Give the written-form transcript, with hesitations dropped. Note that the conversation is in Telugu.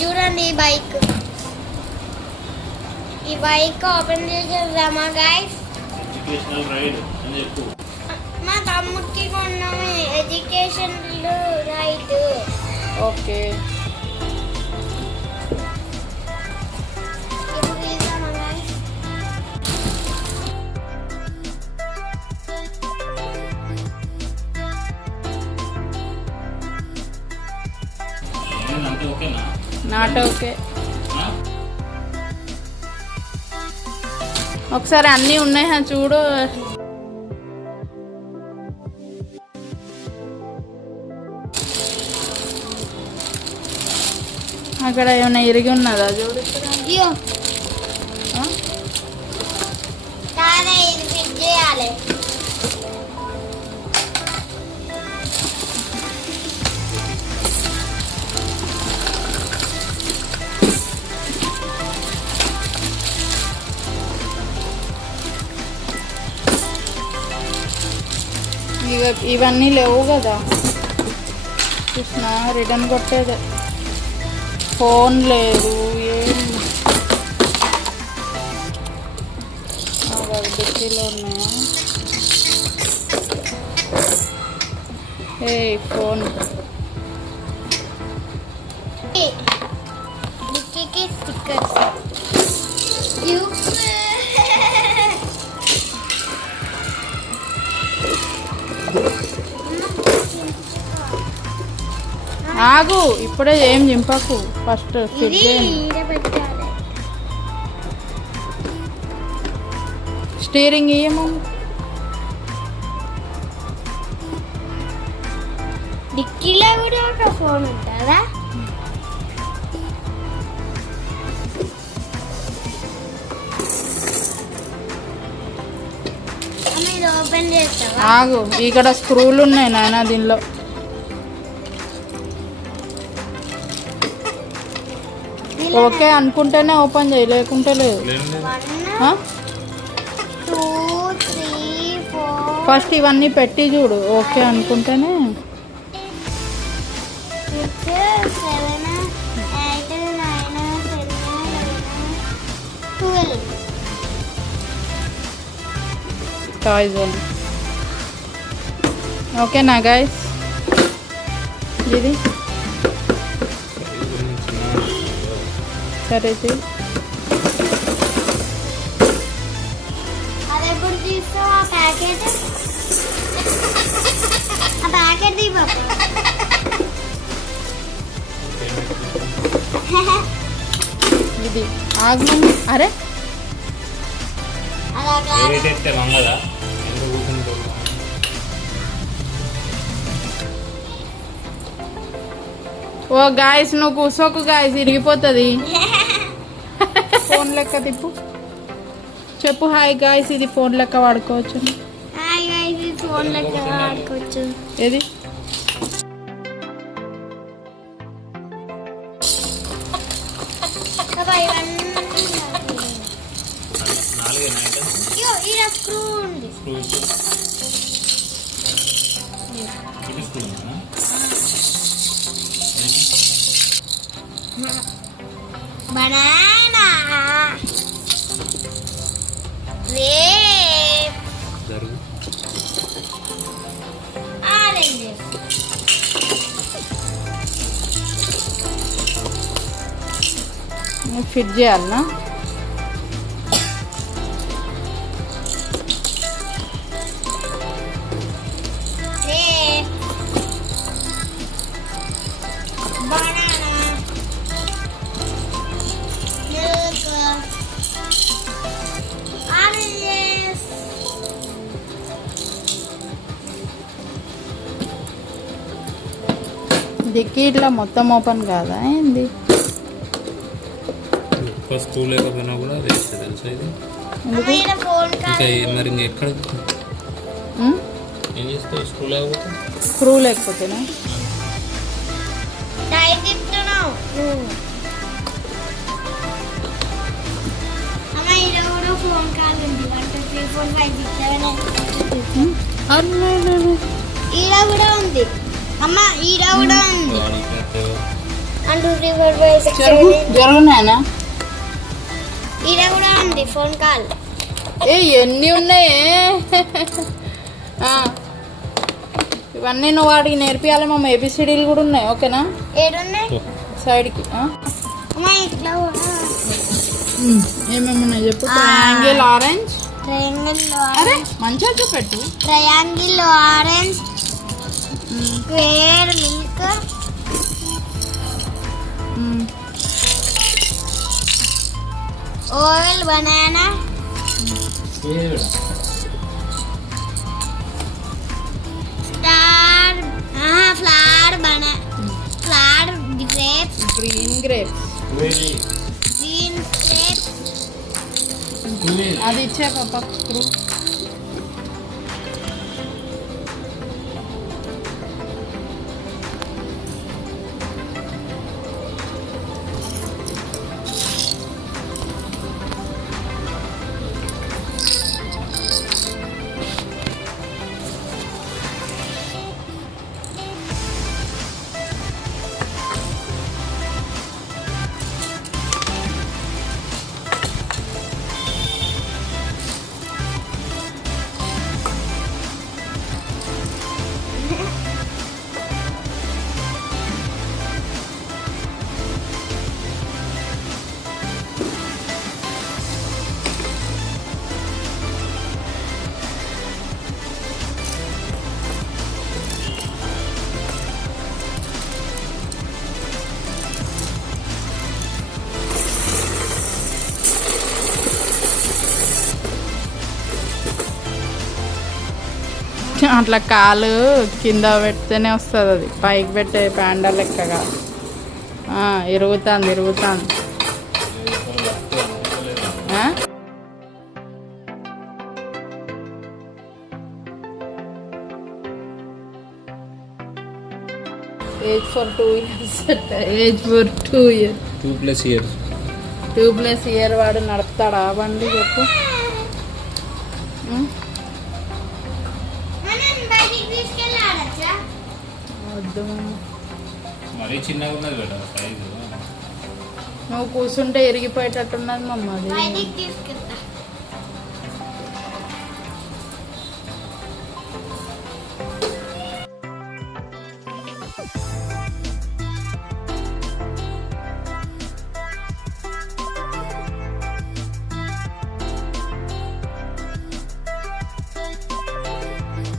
చూడండి ఈ బైక్ ఓపెన్ చేసేద్దామా గైస్? ఎడ్యుకేషనల్ రైడ్ అని చెప్పు. మా తమ్ముడికి కొన్నాము education ride. Okay not okay. ఒకసారి అన్నీ ఉన్నాయా చూడు. అక్కడ ఏమైనా ఇరిగి ఉన్నదా చూడు. అయ్యో ఇది ఫిట్ చేయాలి. ఇవన్నీ లేవు కదా కృష్ణ, రిటర్న్ కొట్టేదే. ఫోన్ లేదు ఏం డిక్కీలో ఉన్నాయా? ఏ ఫోన్ డిక్కీకి స్టిక్కర్స్. ఆగు, ఇప్పుడే ఏం చింపకు. ఫస్ట్ ఫిట్ చేయండి. స్టీరింగ్ ఏమో డిక్కీలో కూడా ఒక ఫోన్ ఉంటుందా? ఓపెన్ చేస్తావా? ఆగు, ఇక్కడ స్క్రూలు ఉన్నాయి నాయన దీనిలో. ఓకే అనుకుంటేనే ఓపెన్ చేయి, లేకుంటే లేదు. ఫస్ట్ ఇవన్నీ పెట్టి చూడు, ఓకే అనుకుంటేనే. 6, 7, 8, 9, 10, 11, 12. టాయ్స్ ఓకేనా గైస్? ఇది సరే అదెప్పుడు తీస్తావు ఆ ప్యాకెట్? ఆ ప్యాకెట్ తీ బాబు. ఇది ఆగు. అరే ఓ గాయస్, నువ్వు కూర్చోకు గాయస్, ఇరిగిపోతుంది. ఫోన్ లెక్క తిప్పు, చెప్పు హాయ్ గాయస్, ఇది ఫోన్ లెక్క వాడుకోవచ్చు. హాయ్ గాయ్స్, ఇది ఫోన్ లెక్క వాడుకోవచ్చు. ఏది స్క్రూ ఉంది. Banana, grape, oranges. ఫిట్ చేయాలనా? డిక్కీ ఇట్లా మొత్తం ఓపెన్ కాదా ఏంది? స్క్రూ లేకపోయినా కూడా తెలుసా ఇది? మరి ఎక్కడ ఏం చేస్తావు స్క్రూ లేకపోతే? స్క్రూ లేకపోతేనా? ఫోన్ కాల్ ఉంది. 1 2 3 4 5 6 7 ఈడ కూడా ఉంది అమ్మ, ఈడ కూడా ఉంది. 1 2 3 4 5 6 జరుగు 7 జరుగునాయనా ఈడ కూడా ఉంది ఫోన్ కాల్. ఏ ఎన్ని ఉన్నాయి ఇవన్నీ నువ్వు వాడికి నేర్పియాలి మా ఏబిసిడీలు కూడా ఉన్నాయి ఓకేనా ఏడున్నాయి సైడ్కి అమ్మా ఇట్లా కూడా ఏమేమి ఉన్నాయి చెప్పు ట్రయాంగిల్ ఆరెంజ్ ట్రయాంగిల్ అరే మంచిగా చూపెట్టు triangle orange square milk oval banana star flower banana flower grapes green grapes green grapes అది ఇచ్చే పాప అట్లా కాలు కింద పెడితేనే వస్తుంది అది పైకి పెట్టే ప్యాండా లెక్కగా ఇరుగుతుంది ఇరుగుతుంది age for 2 years age for 2 years 2+ years 2+ year వాడు నడుపుతాడా బండి చెప్పు వద్దు మరీ చిన్నగా ఉన్నది బేట సైజు నువ్వు కూర్చుంటే ఇరిగిపోయేటట్టున్నది మమ్మ అది బయటికి తీసుకెళ్ళి